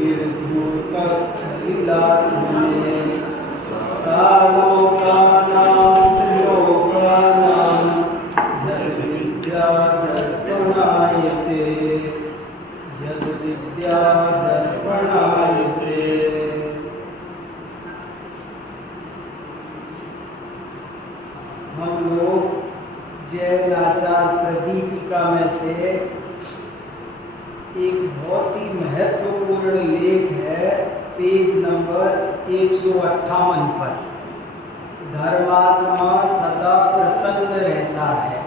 निर्धूतखलिलात्मने सालोकानां त्रिलोकानां यद्विद्या दर्पणायते यद्विद्या दर्पणायते। हम लोग जैनाचार प्रदीपिका में से एक बहुत ही महत्वपूर्ण लेख है, पेज नंबर 158 पर, धर्मात्मा सदा प्रसन्न रहता है।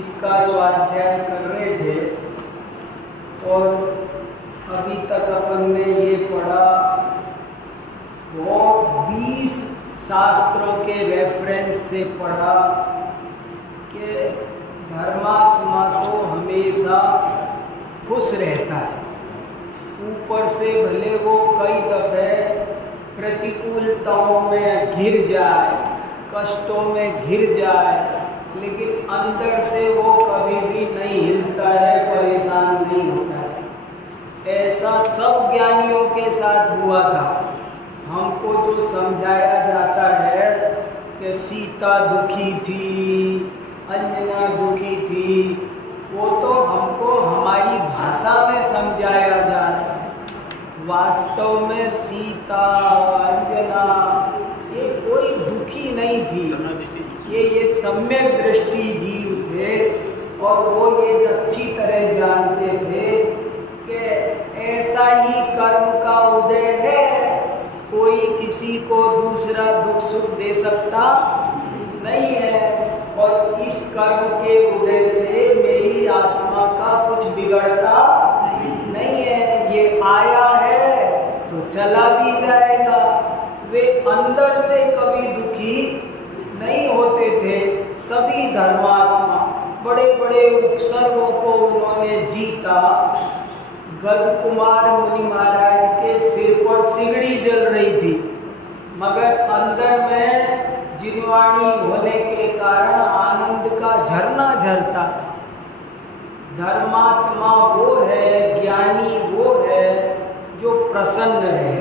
इसका स्वाध्याय कर रहे थे और अभी तक अपन ने ये पढ़ा वो 20 शास्त्रों के रेफरेंस से पढ़ा कि धर्मात्मा तो हमेशा खुश रहता है। ऊपर से भले वो कई दफे प्रतिकूलताओं में घिर जाए, कष्टों में घिर जाए, लेकिन अंदर से वो कभी भी नहीं हिलता है, परेशान नहीं होता है। ऐसा सब ज्ञानियों के साथ हुआ था। हमको जो समझाया जाता है कि सीता दुखी थी, अंजना दुखी थी, वो तो हमको हमारी भाषा में समझाया जाता है। वास्तव में सीता, अंजना ये कोई दुखी नहीं थी, ये सम्यक दृष्टि जीव थे और वो ये अच्छी तरह जानते थे कि ऐसा ही कर्म का उदय है, कोई किसी को दूसरा दुख सुख दे सकता नहीं है और इस कर्म के उदय से मेरी आत्मा का कुछ बिगड़ता नहीं है। ये आया है तो चला भी जाएगा। वे अंदर से कभी दुखी नहीं होते थे। सभी धर्मात्मा बड़े बड़े उपसर्गों को उन्होंने जीता। गज कुमार मुनि महाराज के सिर पर सिगड़ी जल रही थी, मगर अंदर में जिनवाणी होने के कारण आनंद का झरना झरता था। धर्मात्मा वो है, ज्ञानी वो है जो प्रसन्न रहे।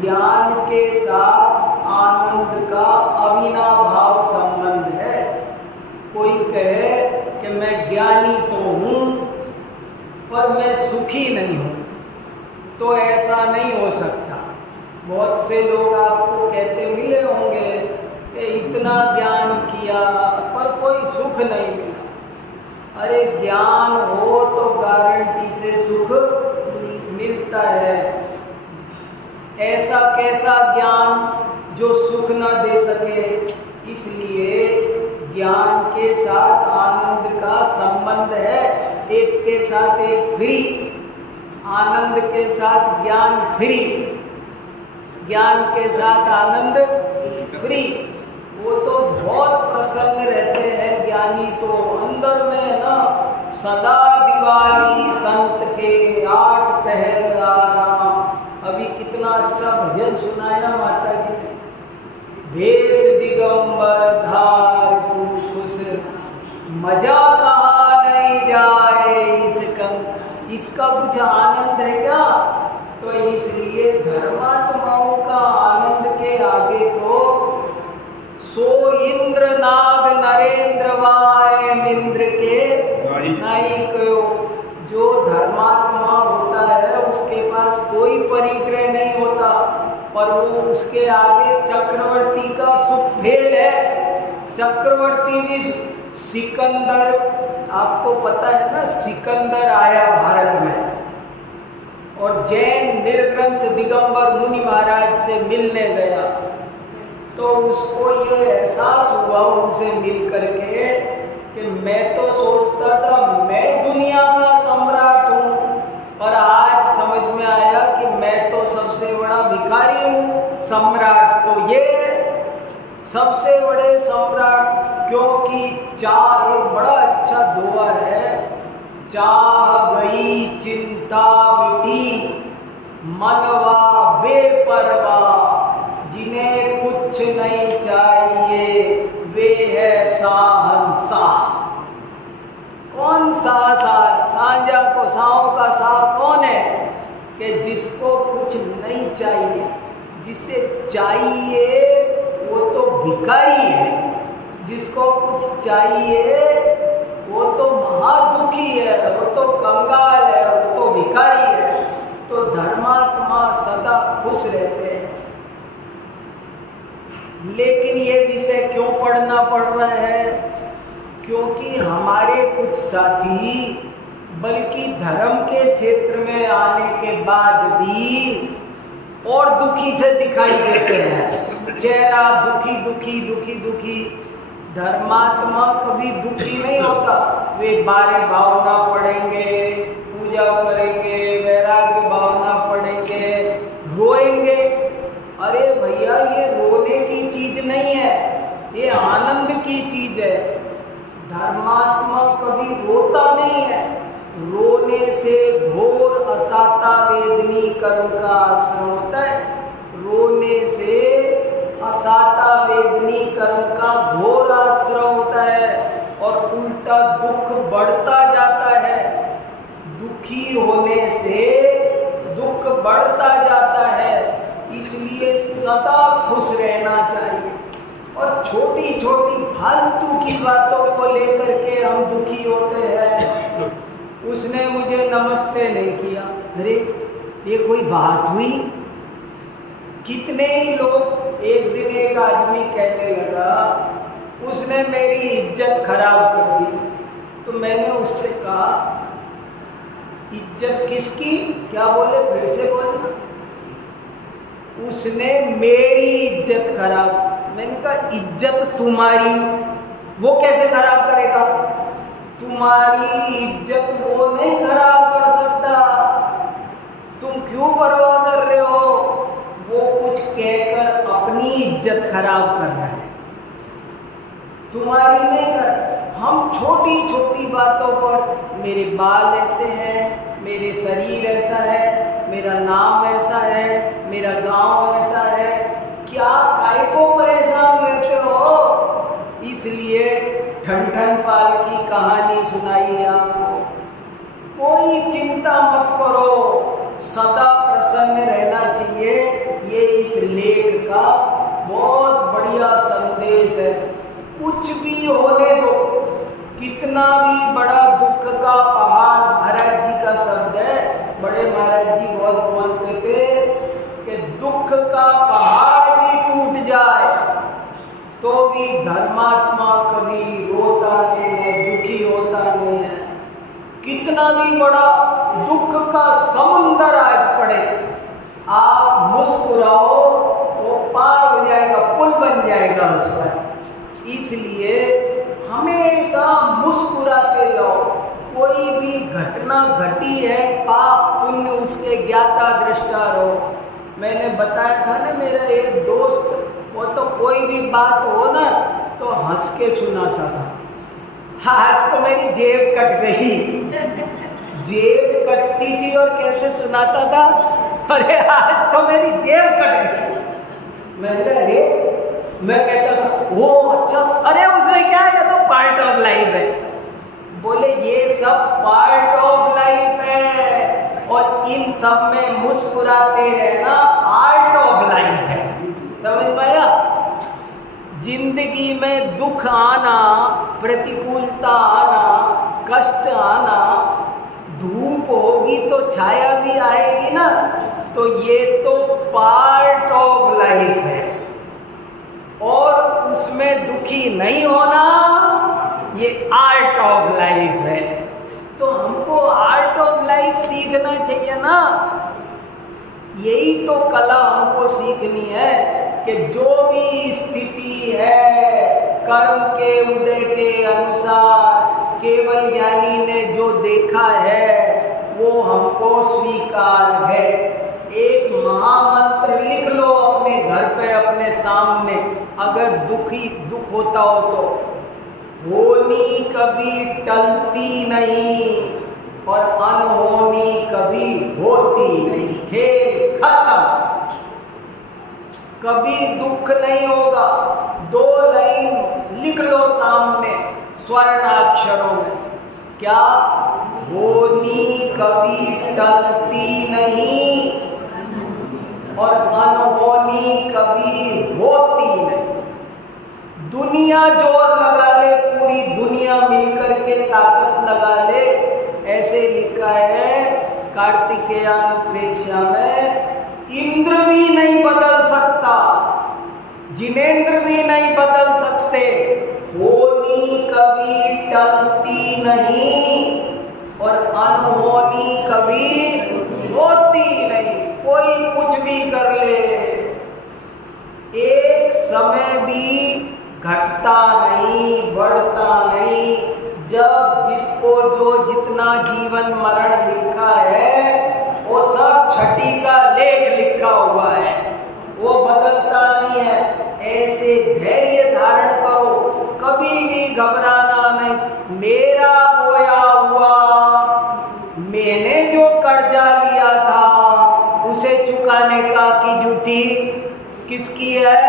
ज्ञान के साथ आनंद का अविनाभाव संबंध है। कोई कहे कि मैं ज्ञानी तो हूँ पर मैं सुखी नहीं हूँ, तो ऐसा नहीं हो सकता। बहुत से लोग आपको कहते मिले होंगे कि इतना ज्ञान किया पर कोई सुख नहीं मिला। अरे ज्ञान हो तो गारंटी से सुख मिलता है। ऐसा कैसा ज्ञान जो सुख न दे सके। इसलिए ज्ञान के साथ आनंद का संबंध है। एक के साथ एक फ्री, आनंद के साथ ज्ञान फ्री, ज्ञान के साथ आनंद फ्री। वो तो बहुत प्रसन्न रहते हैं ज्ञानी तो। अंदर में ना सदा दिवाली संत के 8 पहर आराम। अभी कितना अच्छा भजन सुनाया माता जी ने। भेष दिगंबर धार तू खुश, मजा कहा नहीं जाए इसका कुछ आनंद है क्या? तो इसलिए धर्मात्माओं का आनंद के आगे तो सो इंद्र नाग नरेंद्र वाय इंद्र के नहीं कहो। जो धर्मात्मा होता है उसके पास कोई परिग्रह नहीं होता, पर वो उसके आगे चक्रवर्ती का सुख फेल है। चक्रवर्ती भी सिकंदर, आपको पता है ना, सिकंदर आया भारत में और जैन निर्ग्रंथ दिगंबर मुनि महाराज से मिलने गया, तो उसको ये एहसास हुआ उनसे मिल करके कि मैं तो सोचता था मैं दुनिया का सम्राट हूँ, और आज समझ में आया कि मैं तो सबसे बड़ा भिखारी हूँ। सम्राट तो ये सबसे बड़े सम्राट, क्योंकि चाह एक बड़ा अच्छा दोहा है, चाह गई चिंता मिटी मनवा बेपरवाह, जिन्हें कुछ नहीं चाहिए वे है शाहंशाह। कौन सा साझा को साओं का सा कौन है? कि जिसको कुछ नहीं चाहिए, जिसे चाहिए वो तो भिखारी है, जिसको कुछ चाहिए वो तो महादुखी है, वो तो कंगाल है, वो तो भिखारी है। तो धर्मात्मा सदा खुश रहते हैं। लेकिन ये विषय क्यों पढ़ना पड़ रहा है? क्योंकि हमारे कुछ साथी बल्कि धर्म के क्षेत्र में आने के बाद भी और दुखी से दिखाई देते हैं। चेहरा दुखी दुखी दुखी दुखी। धर्मात्मा कभी दुखी नहीं होता। वे बारे भावना पढ़ेंगे, पूजा करेंगे, वैराग्य भावना पढ़ेंगे, रोएंगे। अरे भैया, ये रोने की चीज नहीं है, ये आनंद की चीज है। धर्मात्मा कभी रोता नहीं है। रोने से घोर असाता वेदनी कर्म का आश्रम होता है। रोने से असाता वेदनी कर्म का घोर आश्रम होता है और उल्टा दुख बढ़ता जाता है। दुखी होने से दुख बढ़ता जाता है। इसलिए सदा खुश रहना चाहिए। और छोटी छोटी फालतू की बातों को लेकर के हम दुखी होते हैं। उसने मुझे नमस्ते नहीं किया, अरे ये कोई बात हुई? कितने ही लोग, एक दिन एक आदमी कहने लगा उसने मेरी इज्जत खराब कर दी। तो मैंने उससे कहा, इज्जत किसकी? क्या बोले? फिर से बोलना। उसने मेरी इज्जत खराब। मैंने कहा इज्जत तुम्हारी, वो कैसे खराब करेगा? तुम्हारी इज्जत वो नहीं खराब कर सकता। तुम क्यों परवाह कर रहे हो? वो कुछ कहकर अपनी इज्जत खराब कर रहा है, तुम्हारी नहीं कर। हम छोटी छोटी बातों पर, मेरे बाल ऐसे हैं, मेरे शरीर ऐसा है, मेरा नाम ऐसा है, मेरा गांव ऐसा है, क्या काय को परेशान रहते हो? इसलिए ठन ठन पाल की कहानी सुनाई है आपको। कोई चिंता मत करो, सदा प्रसन्न रहना चाहिए। ये इस लेख का बहुत बढ़िया संदेश है। कुछ भी होने दो, कितना भी बड़ा दुख का पहाड़, महाराज जी का शब्द है, बड़े महाराज जी बहुत बोलते थे कि दुख का पहाड़ भी टूट जाए तो भी धर्मात्मा कभी रोता नहीं है, दुखी होता नहीं है। कितना भी बड़ा दुख का समुंदर आज पड़े, आप मुस्कुराओ, वो पार हो जाएगा, पुल बन जाएगा उस पर। इसलिए हमेशा मुस्कुराते रहो। कोई भी घटना घटी है, पाप पुण्य उसके ज्ञाता दृष्टा रहो। मैंने बताया था ना, मेरा एक दोस्त, वो तो कोई भी बात हो ना तो हंस के सुनाता था। आज तो मेरी जेब कट गई। जेब कटती थी और कैसे सुनाता था? अरे आज तो मेरी जेब कट गई। मैंने कहा अरे, मैं कहता था वो अच्छा, अरे उसमें क्या है, तो पार्ट ऑफ लाइफ है। बोले ये सब पार्ट ऑफ लाइफ है और इन सब में मुस्कुराते रहना आर्ट ऑफ लाइफ है। समझ पाया? जिंदगी में दुख आना, प्रतिकूलता आना, कष्ट आना, धूप होगी तो छाया भी आएगी ना, तो ये तो पार्ट ऑफ लाइफ है। और उसमें दुखी नहीं होना, ये आर्ट ऑफ लाइफ है। तो हमको आर्ट ऑफ लाइफ सीखना चाहिए ना। यही तो कला हमको सीखनी है कि जो भी स्थिति है कर्म के उदय के अनुसार, केवल ज्ञानी ने जो देखा है वो हमको स्वीकार है। एक महामंत्र लिख लो अपने घर पे, अपने सामने, अगर दुख होता हो तो, होनी कभी टलती नहीं और अनहोनी कभी होती नहीं। खेल खत्म, कभी दुख नहीं होगा। 2 लाइन लिख लो सामने स्वर्णाक्षरों में, क्या? होनी कभी टलती नहीं और अनहोनी कभी होती नहीं। दुनिया जोर लगा ले, पूरी दुनिया मिलकर के ताकत लगा ले, ऐसे लिखा है कार्तिकेयान प्रेक्षा में, इंद्र भी नहीं बदल सकता, जिनेंद्र भी नहीं बदल सकते, होनी कभी टलती नहीं और अनहोनी कभी होती नहीं। कोई कुछ भी कर ले, एक समय भी घटता नहीं, बढ़ता नहीं। जब जिसको जो जितना जीवन मरण लिखा है वो सब छठी का लेख लिखा हुआ है, वो बदलता नहीं है। ऐसे धैर्य धारण करो, कभी भी घबराना नहीं। मेरा बोया हुआ, मैंने जो कर्जा लिया था उसे चुकाने का की ड्यूटी किसकी है?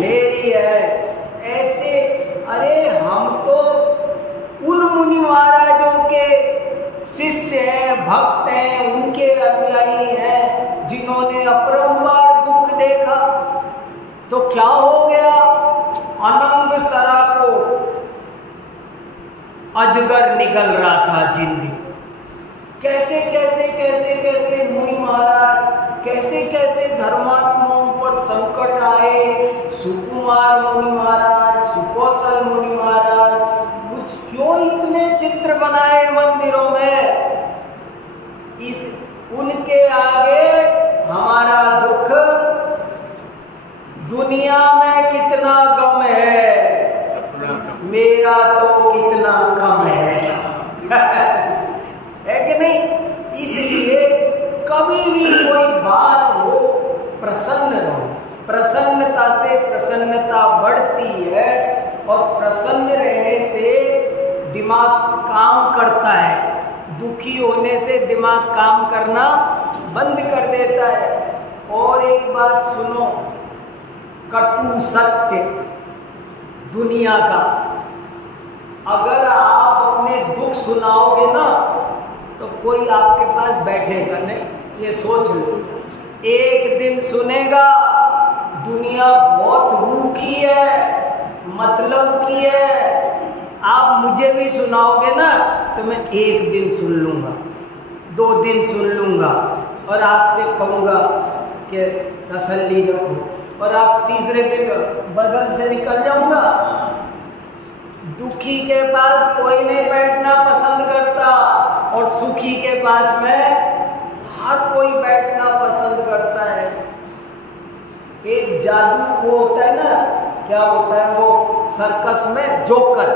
मेरी है। ऐसे अरे हम तो उन मुनि महाराजों के शिष्य हैं, भक्त हैं, उनके अनुयायी हैं, जिन्होंने अपरंपार दुख देखा। तो क्या हो गया? अनंग सरा को अजगर निगल रहा था जिंदगी। कैसे कैसे कैसे कैसे मुनि महाराज, कैसे कैसे धर्मात्माओं पर संकट आए। सुकुमार मुनि महाराज, सुकौशल मुनि महाराज, कुछ क्यों इतने चित्र बनाए मंदिरों में? इस उनके आगे हमारा दुख, दुनिया में कितना गम है, मेरा तो कितना कम है कि नहीं? इसलिए कभी भी कोई बात हो, प्रसन्न रहो। प्रसन्नता से प्रसन्नता बढ़ती है और प्रसन्न रहने से दिमाग काम करता है। दुखी होने से दिमाग काम करना बंद कर देता है। और एक बात सुनो, कटु सत्य दुनिया का, अगर आप अपने दुख सुनाओगे ना तो कोई आपके पास बैठेगा नहीं, ये सोच लो। एक दिन सुनेगा दुनिया बहुत रूखी है, मतलब की है। आप मुझे भी सुनाओगे ना तो मैं एक दिन सुन लूँगा, 2 दिन सुन लूँगा और आपसे कहूँगा कि तसल्ली रखो, और आप तीसरे दिन बदन से निकल जाऊँगा। दुखी के पास कोई नहीं बैठना पसंद करता और सुखी के पास में हर कोई बैठना पसंद करता है। एक जादू वो होता है ना, क्या होता है वो सर्कस में? जोकर।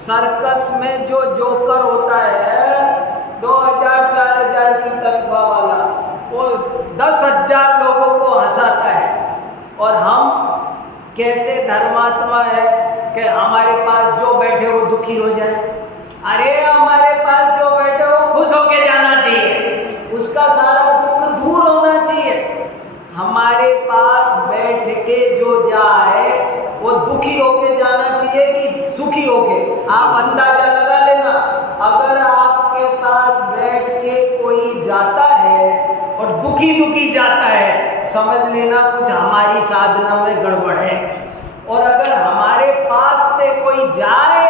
सर्कस में जो जोकर होता है 2000-4000 की तनख्वाह वाला, वो 10,000 लोगों को हंसाता है। और हम कैसे धर्मात्मा है कि हमारे पास जो बैठे वो दुखी हो जाए? अरे हमारे पास जो बैठे वो खुश होके जाना चाहिए, उसका सारा दुख दूर होना चाहिए। हमारे पास बैठ के जो जाए वो दुखी होके जाना चाहिए कि सुखी होके? आप अंदाजा लगा लेना, अगर आपके पास बैठ के कोई जाता है और दुखी दुखी जाता है, समझ लेना कुछ हमारी साधना में गड़बड़ है। और अगर हमारे पास से कोई जाए,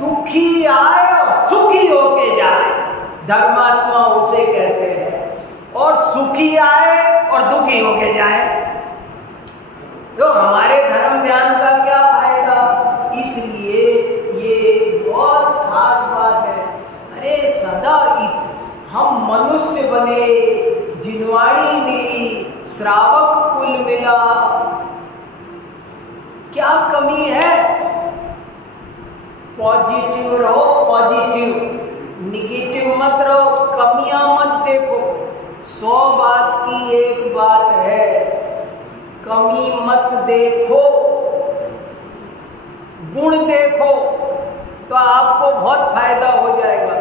दुखी आए और सुखी होके जाए, धर्मात्मा उसे कहते हैं। और सुखी आए और दुखी होके जाए तो हमारे धर्म ज्ञान का क्या फायदा? इसलिए ये बहुत खास बात है। अरे सदा हम मनुष्य बने, जिनवाणी मिली, श्रावक कुल मिला, क्या कमी है? पॉजिटिव रहो, पॉजिटिव, निगेटिव मत रहो, कमियां मत देखो। 100 बात की एक बात है, कमी मत देखो, गुण देखो, तो आपको बहुत फायदा हो जाएगा।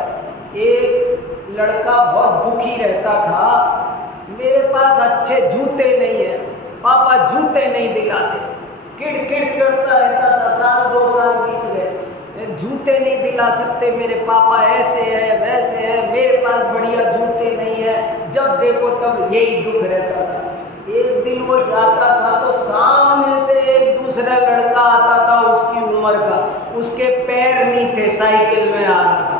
एक लड़का बहुत दुखी रहता था, मेरे पास अच्छे जूते नहीं है, पापा जूते नहीं दिलाते, किड़किड़ करता रहता था। 1-2 साल बीत गए, जूते नहीं दिला सकते मेरे पापा, ऐसे है वैसे है, मेरे पास बढ़िया जूते नहीं है। जब देखो तब यही दुख रहता था। एक दिन वो जाता था तो सामने से एक दूसरा लड़का आता था उसकी उम्र का, उसके पैर नहीं थे, साइकिल में आ रहा था।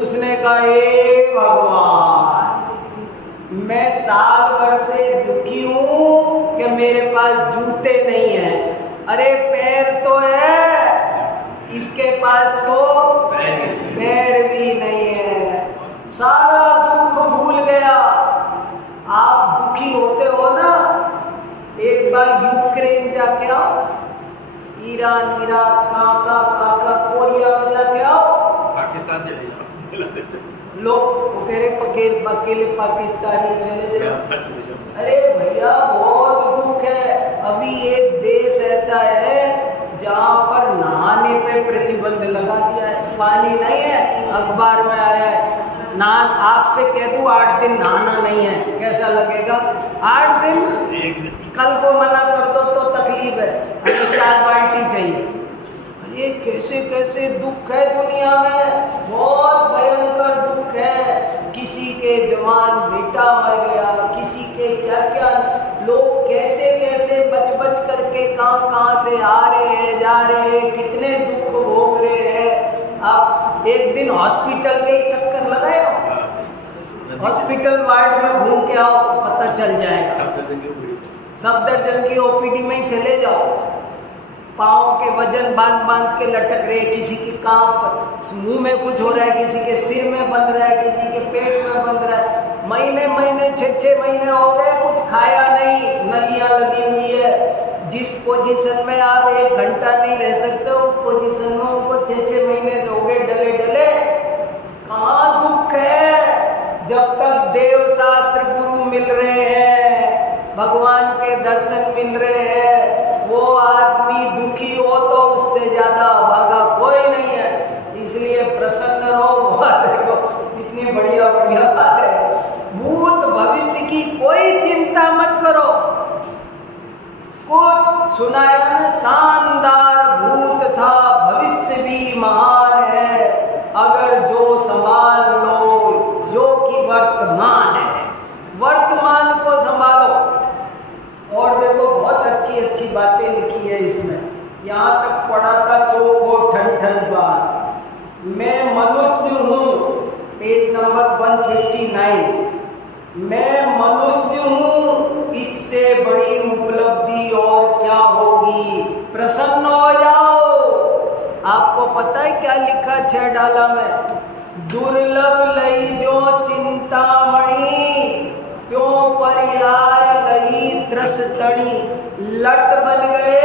उसने कहा, हे भगवान, मैं साल भर से दुखी हूँ कि मेरे पास जूते नहीं हैं। अरे पैर तो है, इसके पास तो पैर भी नहीं है। सारा दुख भूल गया। आप दुखी होते हो ना, एक बार यूक्रेन जाके आओ, ईरान, इराक, काका कोरिया में जाके आओ, पाकिस्तान चले जाओ, लोग वो कह रहे अकेले पाकिस्तानी चले जाओ। अरे भैया बहुत दुख है। अभी एक देश ऐसा है जहाँ पर नहाने पे प्रतिबंध लगा दिया है, पानी नहीं है, अखबार में आया है। ना आपसे कह दूं 8 दिन नहाना नहीं है, कैसा लगेगा? 8 दिन, कल को मना कर दो तो तकलीफ है, हमें 4 बाल्टी चाहिए। अरे कैसे कैसे दुख है दुनिया में, बहुत भयंकर दुख है। किसी के जवान बेटा मर गया, किसी के क्या क्या, लोग कैसे कैसे बच करके कहाँ से आ रहे हैं, जा रहे हैं, कितने दुख भोग रहे हैं। आप एक दिन हॉस्पिटल के चक्कर लगाए, हॉस्पिटल वार्ड में घूम के आओ, पता चल जाएगा। सफदरजंग की ओपीडी में ही चले जाओ, पाँव के वजन बांध के लटक रहे, किसी के कांप, मुंह में कुछ हो रहा है, किसी के सिर में बंध रहा है, किसी के पेट में बंध रहा है। महीने 6 महीने हो गए, कुछ खाया नहीं, नलियां लगी हुई है। जिस पोजीशन में आप 1 घंटा नहीं रह सकते, उस पोजीशन में उनको 6 महीने हो गए डले। कहाँ दुख है? जब तक देव शास्त्र गुरु मिल रहे हैं, भगवान के दर्शन मिल रहे हैं, वो आदमी दुखी हो तो उससे ज्यादा अभागा कोई नहीं है। इसलिए प्रसन्न रहो। देखो कितनी बढ़िया बात है। भूत भविष्य की कोई चिंता मत करो। कुछ सुनाया ना, शानदार भूत था, भविष्य भी महान है, अगर जो संभाल लो, जो कि वर्तमान है, वर्तमान को संभालो। और देखो बहुत अच्छी बातें लिखी है इसमें। यहाँ तक पढ़ा था, चौक हो ठन बात। मैं मनुष्य हूँ, पेज नंबर 159। मैं मनुष्य हूँ, इससे बड़ी उपलब्धि और क्या होगी? प्रसन्न हो जाओ। आपको पता है क्या लिखा 6 डाला में? दुर्लभ लई जो चिंतामणि, त्यों पर्याय लई त्रस तणी। लट बन गए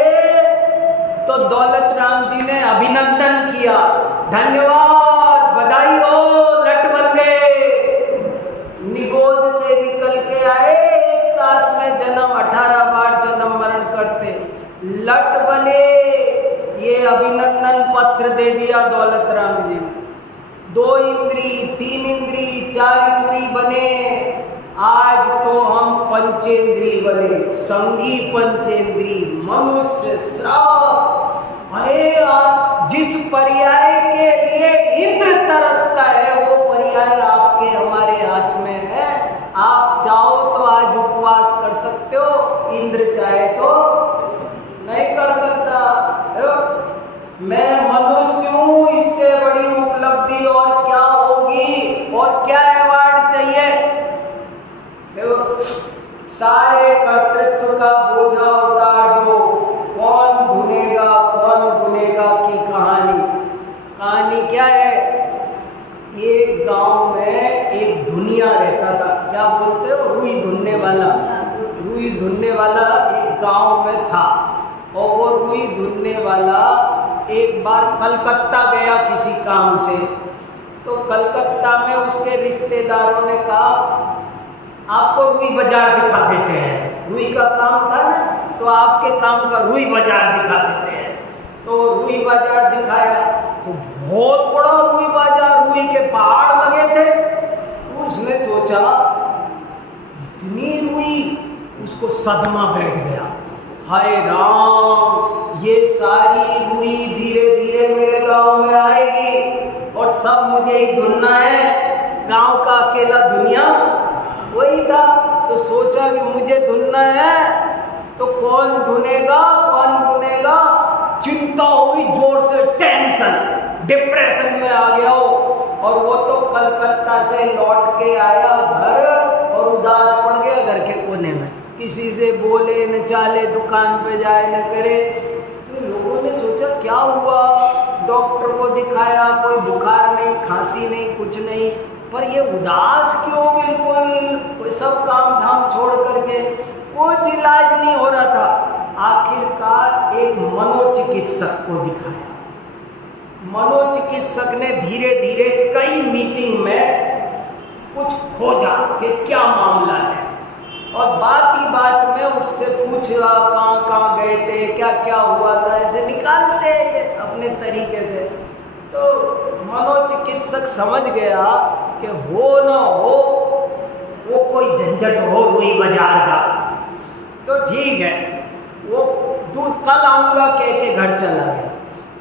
तो दौलत राम जी ने अभिनंदन किया, धन्यवाद, बधाई हो, लट बन गए। निगोद से निकल के आए, एक सांस में जन्म, 18 बार जन्म मरण करते, लट बने। ये अभिनंदन पत्र दे दिया दौलत राम जी ने। 2 इंद्री, 3 इंद्री, 4 इंद्री बने। आज तो हम पंचेंद्री बने, संगी पंचेंद्री, मनुष्य, श्रावक। अरे जिस पर्याय के लिए इंद्र तरसता है, वो पर्याय आपके हमारे हाथ में है। आप चाहो तो आज उपवास कर सकते हो, इंद्र चाहे तो नहीं कर सकता। मैं मनुष्य हूँ, इससे बड़ी उपलब्धि और क्या होगी? और क्या अवार्ड चाहिए? सारे कर्तृत्व का बोझा उतार दो, कौन धुनेगा कौन गुनेगा की कहानी क्या है? एक गांव में एक धुनिया रहता था, क्या बोलते हो, रुई धुनने वाला एक गांव में था। और वो रुई धुनने वाला एक बार कलकत्ता गया किसी काम से। तो कलकत्ता में उसके रिश्तेदारों ने कहा, आपको रुई बाजार दिखा देते हैं। रुई का काम था ना, तो आपके काम का रुई बाजार दिखा देते हैं। तो रुई बाजार दिखाया तो बहुत बड़ा रुई बाजार, रुई के पहाड़ लगे थे। उसने सोचा इतनी रुई, उसको सदमा बैठ गया। हाय राम, ये सारी रुई धीरे धीरे मेरे गांव में आएगी और सब मुझे ही धुनना है। गांव का अकेला दुनिया वही था। तो सोचा कि मुझे धुनना है तो कौन धुनेगा, कौन धुनेगा। चिंता हुई जोर से, टेंशन, डिप्रेशन में आ गया हो। और वो तो कलकत्ता से लौट के आया घर और उदास पड़ गया घर के कोने में, किसी से बोले न चाले, दुकान पे जाए न करे। तो लोगों ने सोचा क्या हुआ, डॉक्टर को दिखाया, कोई बुखार नहीं, खांसी नहीं, कुछ नहीं, पर ये उदास क्यों बिल्कुल, कोई सब काम धाम छोड़ करके, कुछ इलाज नहीं हो रहा था। आखिरकार एक मनोचिकित्सक को दिखाया। मनोचिकित्सक ने धीरे धीरे कई मीटिंग में कुछ खोजा कि क्या मामला है, और बात ही बात में उससे पूछा कहाँ कहाँ गए थे, क्या क्या हुआ था, ऐसे निकालते अपने तरीके से। तो मनोचिकित्सक समझ गया कि हो न हो वो कोई झंझट हो रुई बाजार का, तो ठीक है, वो कल आऊँगा कह के घर चला गया।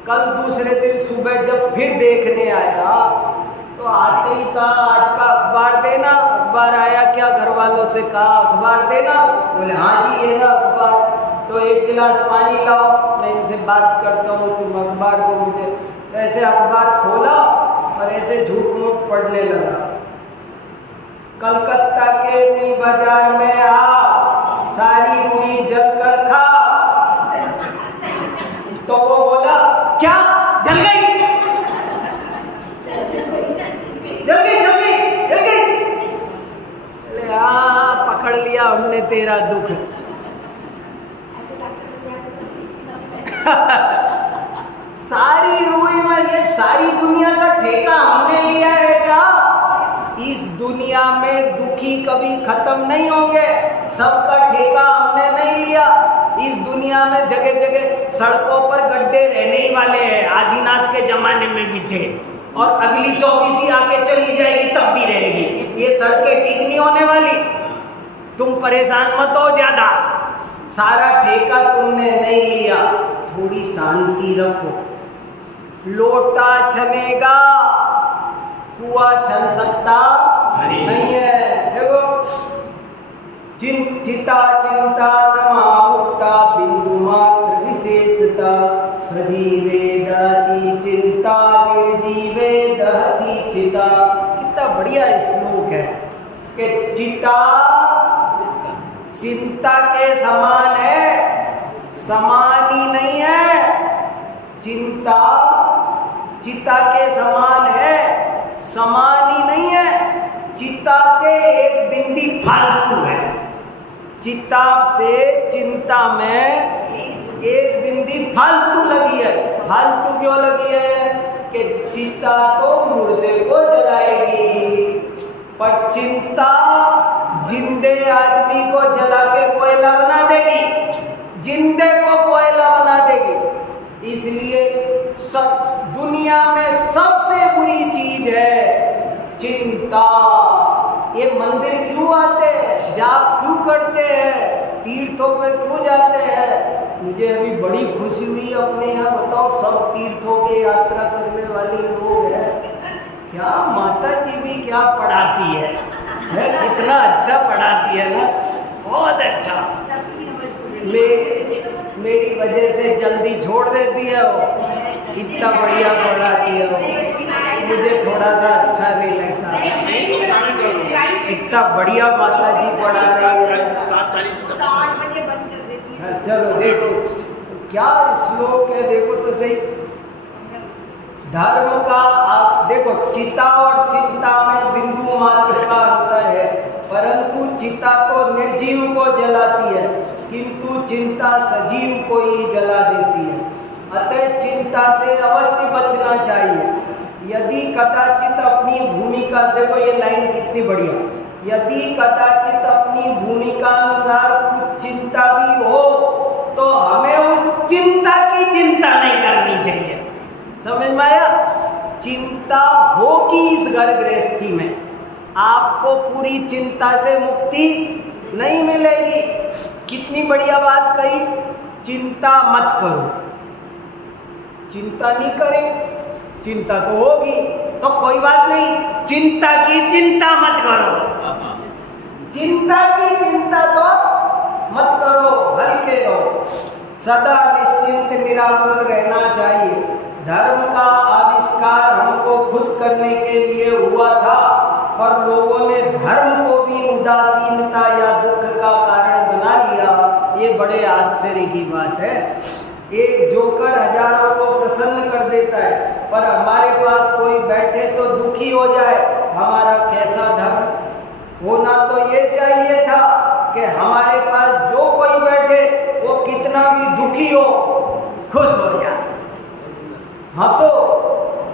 कल दूसरे दिन सुबह जब फिर देखने आया तो आते ही कहा आज का अखबार देना। अखबार आया क्या, घर वालों से कहा अखबार देना, बोले हाँ जी ये ना अखबार। तो एक गिलास पानी लाओ, मैं इनसे बात करता हूँ, तुम अखबार दो मुझे। तो ऐसे अखबार खोला और ऐसे झूठ मूठ पढ़ने लगा। कलकत्ता के रुई बाजार में आ, सारी रुई जल कर खा। तो वो बोला क्या, जल गई, जल गई, जल गई, जल गई। पकड़ लिया हमने तेरा दुख। सारी रुई में ये सारी दुनिया का ठेका हमने लिया है क्या? इस दुनिया में दुखी कभी खत्म नहीं होंगे, सबका ठेका हमने नहीं लिया। इस दुनिया में जगह जगह सड़कों पर गड्ढे रहने ही वाले हैं, आदिनाथ के जमाने में भी थे, और अगली 24 आगे चली जाएगी तब भी रहेगी। ये सड़कें ठीक नहीं होने वाली, तुम परेशान मत हो ज्यादा, सारा ठेका तुमने नहीं लिया, थोड़ी शांति रखो। लोटा छनेगा, कुआं छन सकता नहीं है। देखो चिंता चिंता समामुक्ता बिंदु मात्र विशेषता, सजीवे दहति चिंता निर्जीवे दहति चिता। कितना बढ़िया श्लोक है कि चिता चिंता के समान है, समान ही नहीं है। चिंता चिता के समान है, समान ही नहीं है। चिता से एक बिंदी फालतू है, चिता से चिंता में एक बिंदी फालतू लगी है। फालतू क्यों लगी है कि चिता तो मुर्दे को जलाएगी, पर चिंता जिंदे आदमी को जला के कोयला बना देगी, जिंदे को कोयला बना देगी। इसलिए दुनिया में सबसे बुरी चीज है चिंता। ये मंदिर क्यों आते हैं, जाप क्यों करते हैं, तीर्थों पे क्यों जाते हैं? मुझे अभी बड़ी खुशी हुई अपने यहाँ, बताओ सब तीर्थों के यात्रा करने वाले लोग हैं। क्या माता जी भी क्या पढ़ाती है, कितना अच्छा पढ़ाती है ना, बहुत अच्छा। मेरी वजह से जल्दी छोड़ देती है वो, इतना बढ़िया पढ़ाती है वो, मुझे थोड़ा सा अच्छा नहीं लगता। इतना बढ़िया माता जी पढ़ा रही है। चलो देखो क्या श्लोक है, देखो तो सही। धर्म का आप देखो, चिता और चिंता में बिंदु मात्र का अंतर है, परंतु चिता तो निर्जीव को जलाती है, किंतु चिंता सजीव को ही जला देती है। अतः चिंता से अवश्य बचना चाहिए। यदि कदाचित अपनी भूमिका, देखो ये लाइन कितनी बढ़िया, यदि कदाचित अपनी भूमिका अनुसार कुछ चिंता भी हो तो हमें उस चिंता की चिंता नहीं करनी चाहिए। समझ में आया? चिंता होगी इस घर गृहस्थी में, आपको पूरी चिंता से मुक्ति नहीं मिलेगी। कितनी बढ़िया बात कही, चिंता मत करो। चिंता नहीं करें, चिंता तो होगी, तो कोई बात नहीं, चिंता की चिंता मत करो। सदा निश्चिंत निराकुल रहना चाहिए। धर्म का आविष्कार हमको खुश करने के लिए हुआ था, पर लोगों ने धर्म को भी उदासीनता या दुख का कारण बना लिया। ये बड़े आश्चर्य की बात है। एक जोकर हजारों को प्रसन्न कर देता है, पर हमारे पास कोई बैठे तो दुखी हो जाए। हमारा कैसा धर्म होना तो ये चाहिए था कि हमारे पास जो कोई बैठे वो कितना भी दुखी हो, खुश हो जाए। हंसो,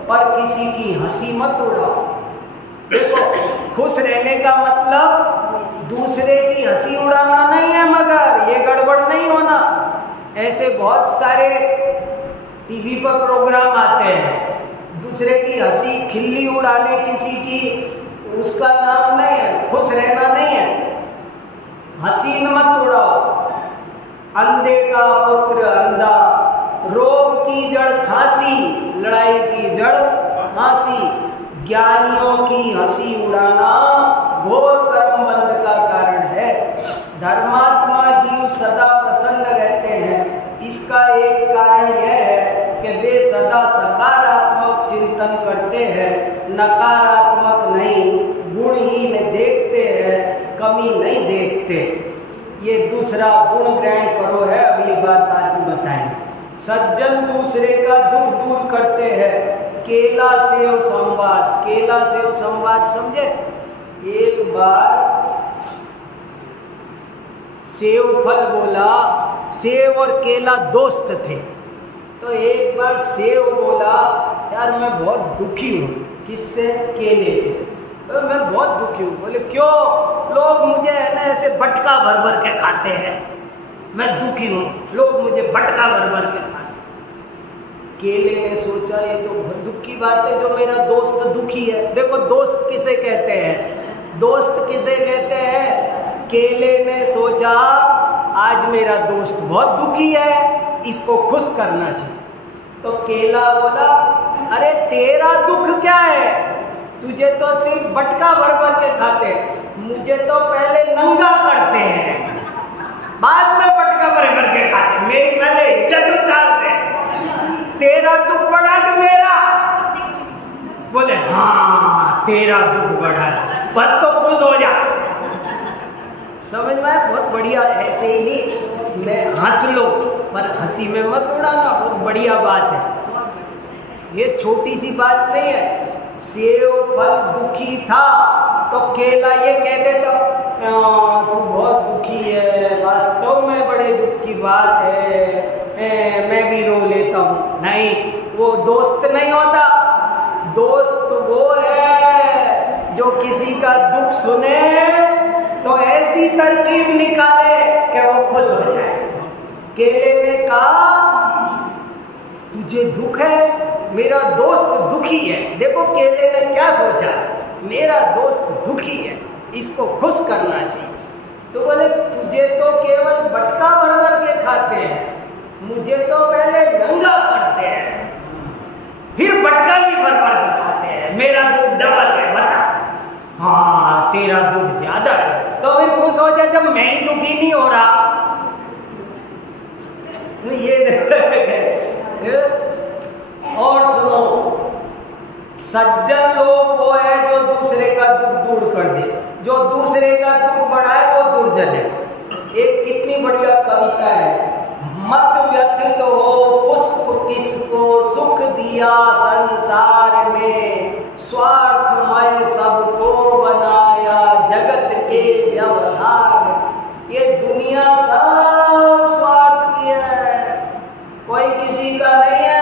पर किसी की हंसी मत उड़ाओ। देखो, खुश रहने का मतलब दूसरे की हंसी उड़ाना नहीं है, मगर ये गड़बड़ नहीं होना। ऐसे बहुत सारे टीवी पर प्रोग्राम आते हैं, दूसरे की हंसी खिल्ली उड़ाने किसी की, उसका नाम नहीं है, खुश रहना नहीं है। हंसी मत उड़ाओ। अंधे का पुत्र अंधा, रोग की जड़ खांसी, लड़ाई की जड़ फांसी। ज्ञानियों की हंसी उड़ाना घोर कर्म बंध का कारण है। धर्मात्मा जीव सदा प्रसन्न रहते हैं। इसका एक कारण यह है कि वे सदा सकारात्मक चिंतन करते हैं, नकारात्मक नहीं, गुणहीन देखते हैं, कमी नहीं देखते। ये दूसरा गुण ग्रहण करो है, अगली बात बाद में बताएंगे। सज्जन दूसरे का दुख दूर करते हैं। केला सेव संवाद, केला सेव संवाद समझे? एक बार सेव फल बोला, सेव और केला दोस्त थे। तो एक बार सेव बोला, यार मैं बहुत दुखी हूँ। किससे? केले से। तो मैं बहुत दुखी हूँ। बोले क्यों? लोग मुझे है ना ऐसे बटका भर भर के खाते हैं, मैं दुखी हूँ, लोग मुझे बटका भर भर के खाते हैं। केले ने सोचा ये तो बहुत दुख की बात है, जो मेरा दोस्त दुखी है। देखो दोस्त किसे कहते हैं, दोस्त किसे कहते हैं? केले ने सोचा आज मेरा दोस्त बहुत दुखी है, इसको खुश करना चाहिए। तो केला बोला, अरे तेरा दुख क्या है? तुझे तो सिर्फ बटका भर भर के खाते, मुझे तो पहले नंगा करते हैं, बाद में बटका भर भर के खाते, मेरी पहले इज्जत उतारते। तेरा दुख बढ़ा कि मेरा? बोले हाँ तेरा दुख बढ़ा, बस तो खुश हो जा। समझ में आया? बहुत बढ़िया। ऐसे ही नहीं, मैं हंस लो पर हंसी में मत उड़ाना, बहुत बढ़िया बात है। ये छोटी सी बात नहीं है। सेव फल दुखी था तो केला ये कह देता तू बहुत दुखी है, वास्तव में बड़े दुख की बात है, मैं भी रो लेता हूँ। नहीं, वो दोस्त नहीं होता। दोस्त वो है जो किसी का दुख सुने तो ऐसी तरकीब निकाले कि वो खुश हो जाए। केले ने कहा तुझे दुख है, मेरा दोस्त दुखी है। देखो केले ने क्या सोचा, मेरा दोस्त दुखी है, इसको खुश करना चाहिए। तो बोले तुझे तो केवल बटका भर भर के खाते हैं, मुझे तो पहले नंगा करते हैं, फिर बटका भी भर भर के खाते हैं, मेरा दुख डबल है, बता। हाँ तेरा दुख ज्यादा है, तो फिर खुश हो जाए जब मैं ही दुखी नहीं हो रहा। ये और सुनो, सज्जन लोग वो है जो दूसरे का दुख दूर कर दे, जो दूसरे का दुख बढ़ाए वो दुर्जन है। एक कितनी बढ़िया कविता है, मत व्यथित हो पुष्प किसको, सुख दिया संसार में, स्वार्थमय सबको बनाया जगत के व्यवहार। ये दुनिया सब स्वार्थ की है, कोई किसी का नहीं है,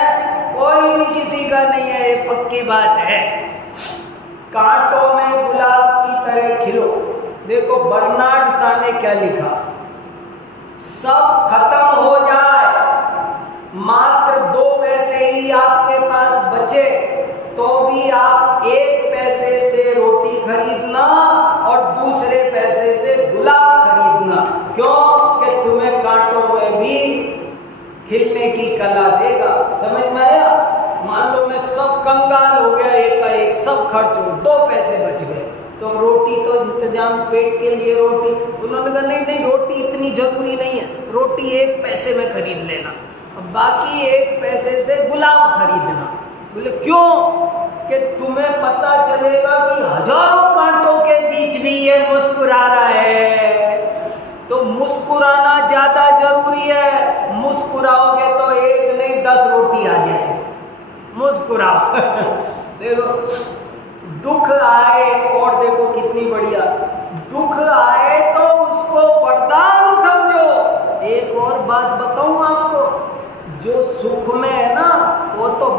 कोई भी किसी का नहीं है, ये पक्की बात है। कांटों में गुलाब की तरह खिलो। देखो बर्नार्ड शॉ ने क्या लिखा, सब खत्म हो जाए, मात्र 2 पैसे ही आपके पास बचे तो भी आप 1 पैसे से रोटी खरीदना और दूसरे पैसे से गुलाब खरीदना। क्यों? कि तुम्हें कांटों में भी खिलने की कला देगा। समझ में आया? मान लो मैं सब कंगाल हो गया, एक सब खर्च हो, 2 पैसे बच गए, तो रोटी तो इंतजाम, पेट के लिए रोटी। उन्होंने कहा नहीं नहीं, रोटी इतनी जरूरी नहीं है, रोटी 1 पैसे में खरीद लेना, अब बाकी 1 पैसे से गुलाब खरीदना। बोले क्यों? कि तुम्हें पता चलेगा कि हजारों कांटों के बीच भी ये मुस्कुरा रहा है, तो मुस्कुराना ज्यादा जरूरी है। मुस्कुराओगे तो 1 नहीं 10 रोटी आ जाएगी। मुस्कुराओ। देखो दुख आए, और देखो कितनी बढ़िया, दुख आए तो उसको वरदान समझो। एक और बात बताऊं आपको, जो सुख में है ना वो तो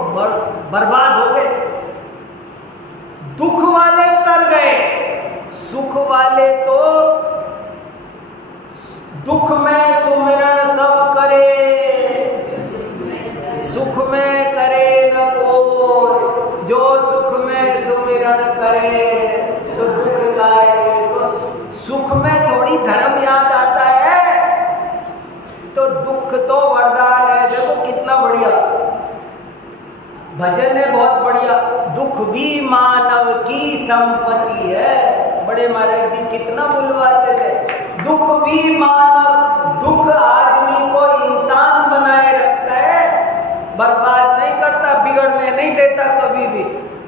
बर्बाद हो गए, दुख वाले तर गए। सुख वाले तो दुख में सुमिरन सब करे, सुख में करे न कोई, जो सुख में सुमिरन करे तो दुख गाए। तो सुख में थोड़ी धर्म याद आता है, तो दुख तो वरदान है। देखो कितना बढ़िया भजन है, बहुत बढ़िया। दुख भी मानव की संपत्ति है। बड़े महाराज जी कितना बुलवाते थे, दुख भी मानव, दुख आदमी को इंसान बनाए रखता है, बर्बाद नहीं करता, बिगड़ने नहीं देता कभी भी।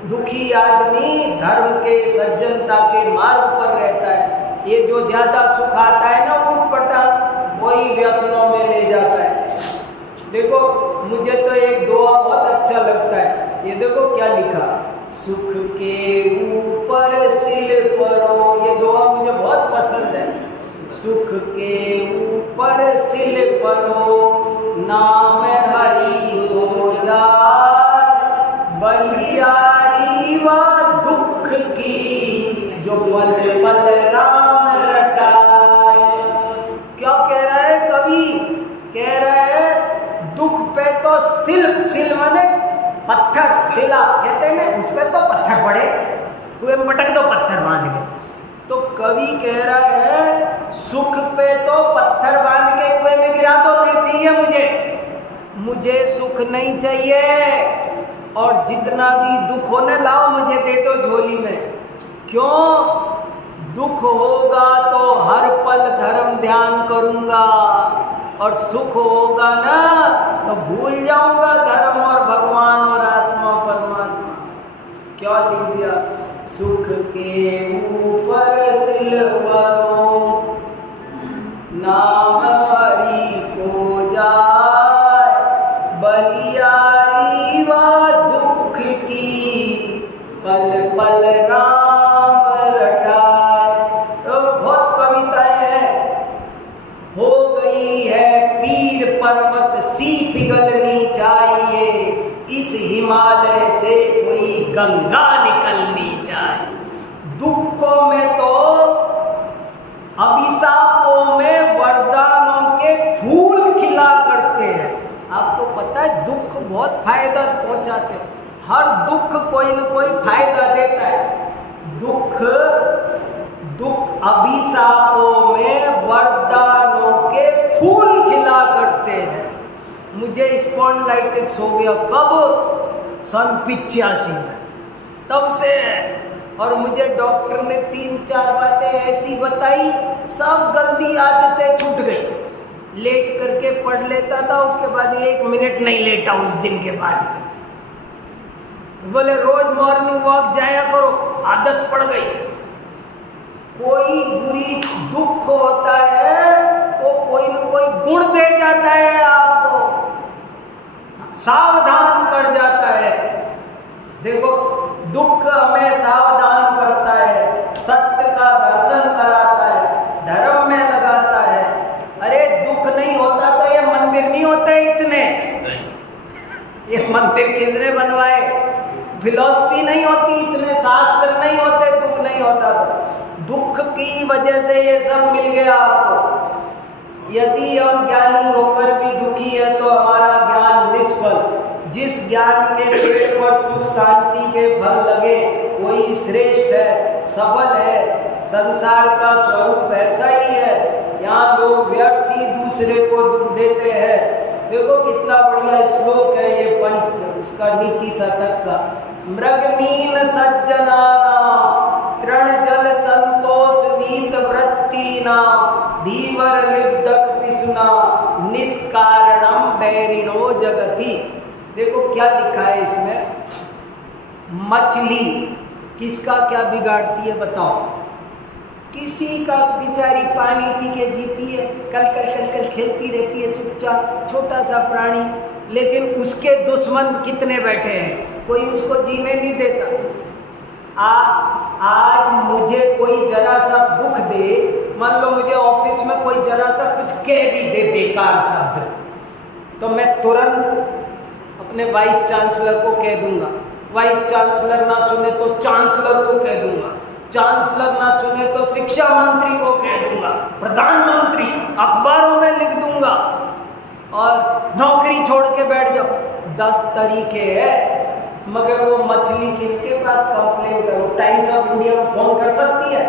दुखी आदमी धर्म के, सज्जनता के मार्ग पर रहता है। ये जो ज्यादा सुख आता है ना ऊटपटांग, वही व्यसनों में ले जाता है। देखो मुझे तो एक दुआ बहुत अच्छा लगता है, ये देखो क्या लिखा, सुख के ऊपर सिल परो। ये दुआ मुझे बहुत पसंद है। सुख के ऊपर सिल परो, नाम हरि को जार, बलियारी व दुख की, जो पल पल राम रटाए। क्या कह रहा है कवि? कह रहा है दुख पे तो सिल माने पत्थर, सिला कहते हैं ना, उस पे तो पत्थर पड़े, कुएं में पटक दो पत्थर बांध के। तो कवि कह रहा है सुख पे तो पत्थर बांध के कुएं में गिरा दो, नहीं चाहिए मुझे सुख नहीं चाहिए। और जितना भी दुख हो ना लाओ मुझे दे दो झोली में। क्यों? दुख होगा तो हर पल धर्म ध्यान करूंगा, और सुख होगा ना तो भूल जाऊंगा धर्म और भगवान और आत्मा परमात्मा। क्या लिख दिया? सुख के ऊपर सिल परो, नाम हरि को जाय, बलियारी व दुख की, पल पल राम रटाए। तो बहुत कविताएं हैं। हो गई है पीर पर्वत सी पिघलनी चाहिए, इस हिमालय से कोई गंगा निकलनी चाहिए। दुखों में तो, अभिशापों में वरदानों के फूल खिला करते हैं। आपको पता है दुख बहुत फायदा पहुंचाते हैं, हर दुख कोई न कोई फायदा देता है। दुख अभिशापों में वरदानों के फूल खिला करते हैं। मुझे स्पॉन्डिलाइटिस हो गया कब? सन 85 में, तब से। और मुझे डॉक्टर ने 3-4 बातें ऐसी बताई, सब गंदी आदतें छूट गई। लेट करके पढ़ लेता था, उसके बाद 1 मिनट नहीं लेटा उस दिन के बाद से। बोले रोज मॉर्निंग वॉक जाया करो, आदत पड़ गई। कोई बुरी दुख होता है वो कोई न कोई गुण दे जाता है, आपको सावधान कर जाता है। देखो दुख हमें सावधान करता है, सत्य का दर्शन कराता है, धर्म में लगाता है। अरे दुख नहीं होता तो ये मंदिर नहीं होते इतने, ये मंदिर किसने बनवाए? फिलॉसफी नहीं होती, इतने शास्त्र नहीं होते, दुख नहीं होता तो। दुख की वजह से ये सब मिल गया आपको। यदि हम ज्ञानी होकर भी दुखी है तो हमारा ज्ञान निष्फल। जिस ज्ञान के पेड़ पर सुख शांति के फल लगे वही श्रेष्ठ है, सबल है। संसार का स्वरूप ऐसा ही है, यहाँ लोग व्यर्थ ही दूसरे को दुख देते हैं। देखो कितना बढ़िया श्लोक है ये उसका नीति शतक का। मृगमीन सज्जना तृण जल कीना धीवर लिब्धक पिसुना निष्कारणम बैरिणो जगति। देखो क्या लिखा है इसमें, मछली किसका क्या बिगाड़ती है बताओ? किसी का बेचारी पानी पी के जीती है, कल खेलती रहती है चुपचाप, छोटा सा प्राणी, लेकिन उसके दुश्मन कितने बैठे हैं, कोई उसको जीने नहीं देता। आज मुझे कोई जरा सा दुख दे, मान लो मुझे ऑफिस में कोई जरा सा कुछ कह भी दे बेकार शब्द, तो मैं तुरंत अपने वाइस चांसलर को कह दूंगा, वाइस चांसलर ना सुने तो चांसलर को कह दूंगा, चांसलर ना सुने तो शिक्षा मंत्री को कह दूंगा, प्रधानमंत्री, अखबारों में लिख दूंगा और नौकरी छोड़ के बैठ जाओ। 10 तरीके हैं, मगर वो मछली किसके पास कंप्लेन करो? टाइम्स ऑफ इंडिया को फोन कर सकती है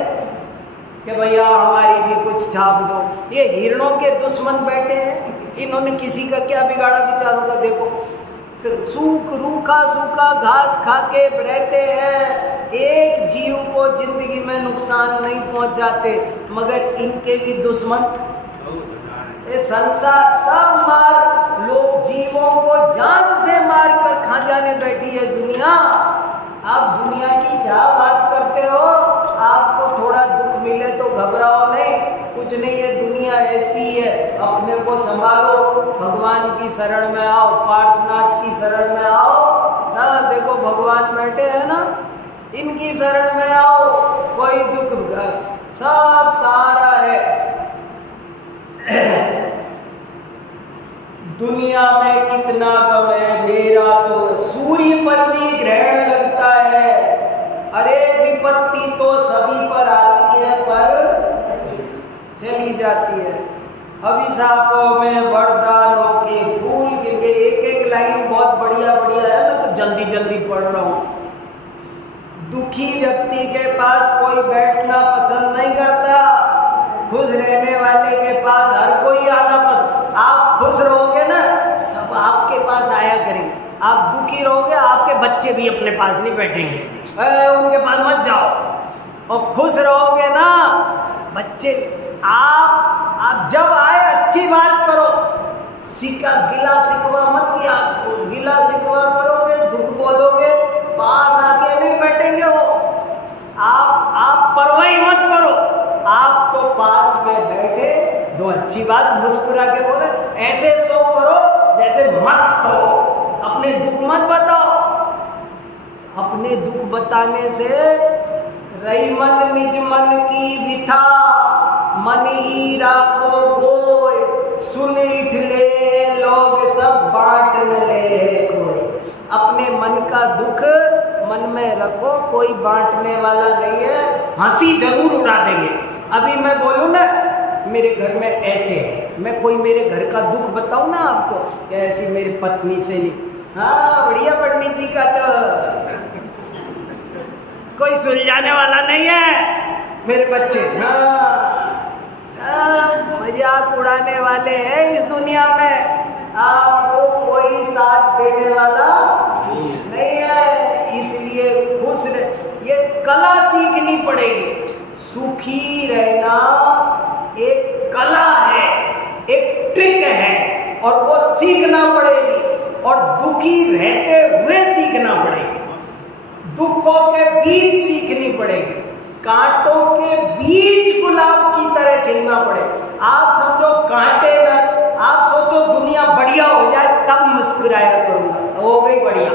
कि भैया हमारी भी कुछ छाप दो। ये हिरणों के दुश्मन बैठे हैं, इन्होंने किसी का क्या बिगाड़ा बेचारों का? देखो रूखा सूखा घास खा के रहते हैं, एक जीव को जिंदगी में नुकसान नहीं पहुंचाते, मगर इनके भी दुश्मन। ये संसार सब मार, लोग जीवों को जान से मार कर खा जाने बैठी है दुनिया। आप दुनिया की क्या बात करते हो? आपको थोड़ा दुख मिले तो घबराओ नहीं, कुछ नहीं, ये दुनिया ऐसी है, अपने को संभालो, भगवान की शरण में आओ, पार्श्वनाथ की शरण में आओ ना। देखो भगवान बैठे हैं ना, इनकी शरण में आओ, कोई दुख सब सारा है। दुनिया में कितना गम है, मेरा तो सूर्य पर भी ग्रहण लगता है। अरे विपत्ति तो सभी पर आती है पर चली जाती है। अभिशापों में वरदानों के फूल के एक लाइन बहुत बढ़िया बढ़िया है, मैं तो जल्दी जल्दी पढ़ रहा हूँ। दुखी व्यक्ति के पास कोई बैठना पसंद नहीं करता, खुश रहने वाले के पास हर कोई आना पसंद। आप खुश रहोगे ना, सब आपके पास आया करेंगे। आप दुखी रहोगे, आपके बच्चे भी अपने पास नहीं बैठेंगे, उनके पास मत जाओ। और खुश रहोगे ना, बच्चे आप जब आए अच्छी बात करो, गिला शिकवा मत किया। गिला शिकवा करोगे, दुख बोलोगे, पास आके नहीं बैठेंगे वो। आप परवाही मत करो, आप तो पास में बैठे, दो अच्छी बात मुस्कुरा के बोले, ऐसे सो करो जैसे मस्त हो, अपने दुख मत बताओ। अपने दुख बताने से रही मन निज मन की विथा, मन ही राखो गोय, सुन इठले लोग सब बांट न ले कोई। अपने मन का दुख मन में रखो, कोई बांटने वाला नहीं है, हंसी जरूर उड़ा देंगे। अभी मैं बोलूँ ना मेरे घर में ऐसे है, मैं कोई मेरे घर का दुख बताऊँ ना आपको, ऐसी मेरी पत्नी से नहीं, हाँ बढ़िया पंडित जी का तो कोई सुलझाने वाला नहीं है। मेरे बच्चे हाँ सब मजाक उड़ाने वाले हैं इस दुनिया में, आपको कोई साथ देने वाला नहीं है। इसलिए खुश रह, ये कला सीखनी पड़ेगी। सुखी रहना एक कला है, एक ट्रिक है, और वो सीखना पड़ेगी, और दुखी रहते हुए सीखना पड़ेगी। दुखों के बीच सीखनी पड़ेगी, कांटों के बीच गुलाब की तरह खिलना पड़ेगा। आप समझो कांटे ना, आप सोचो दुनिया बढ़िया हो जाए तब मुस्कुराया करूंगा, हो गई बढ़िया,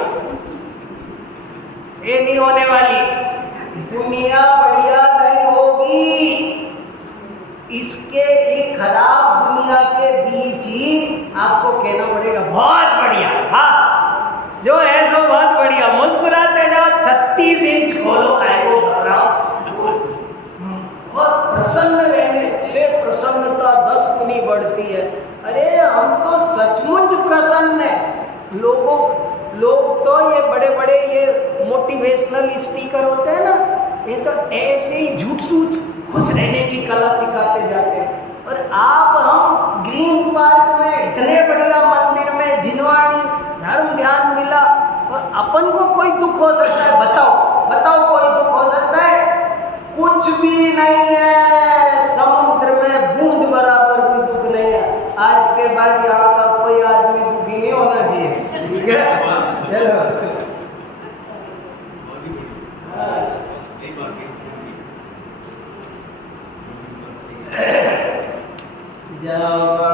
ये नहीं होने वाली। दुनिया बढ़िया नहीं होगी, इसके एक खराब दुनिया के बीच ही आपको कहना पड़ेगा बहुत बढ़िया। हाँ जो है सो बहुत बढ़िया, मुस्कुराते जाओ, 36 इंच खोलो, आएगो घबराओ। बहुत प्रसन्न रहने से प्रसन्नता 10 गुनी बढ़ती है। अरे हम तो सचमुच प्रसन्न है। लोग तो ये बड़े बड़े ये मोटिवेशनल स्पीकर होते हैं ना, ये तो ऐसे ही झूठ सूझ खुश रहने की कला सिखाते जाते हैं। और हम ग्रीन पार्क में इतने बढ़िया मंदिर में जिनवाणी धर्म ध्यान मिला, और अपन को कोई दुख हो सकता है? बताओ कोई दुख हो सकता है? कुछ भी नहीं है। समुद्र जब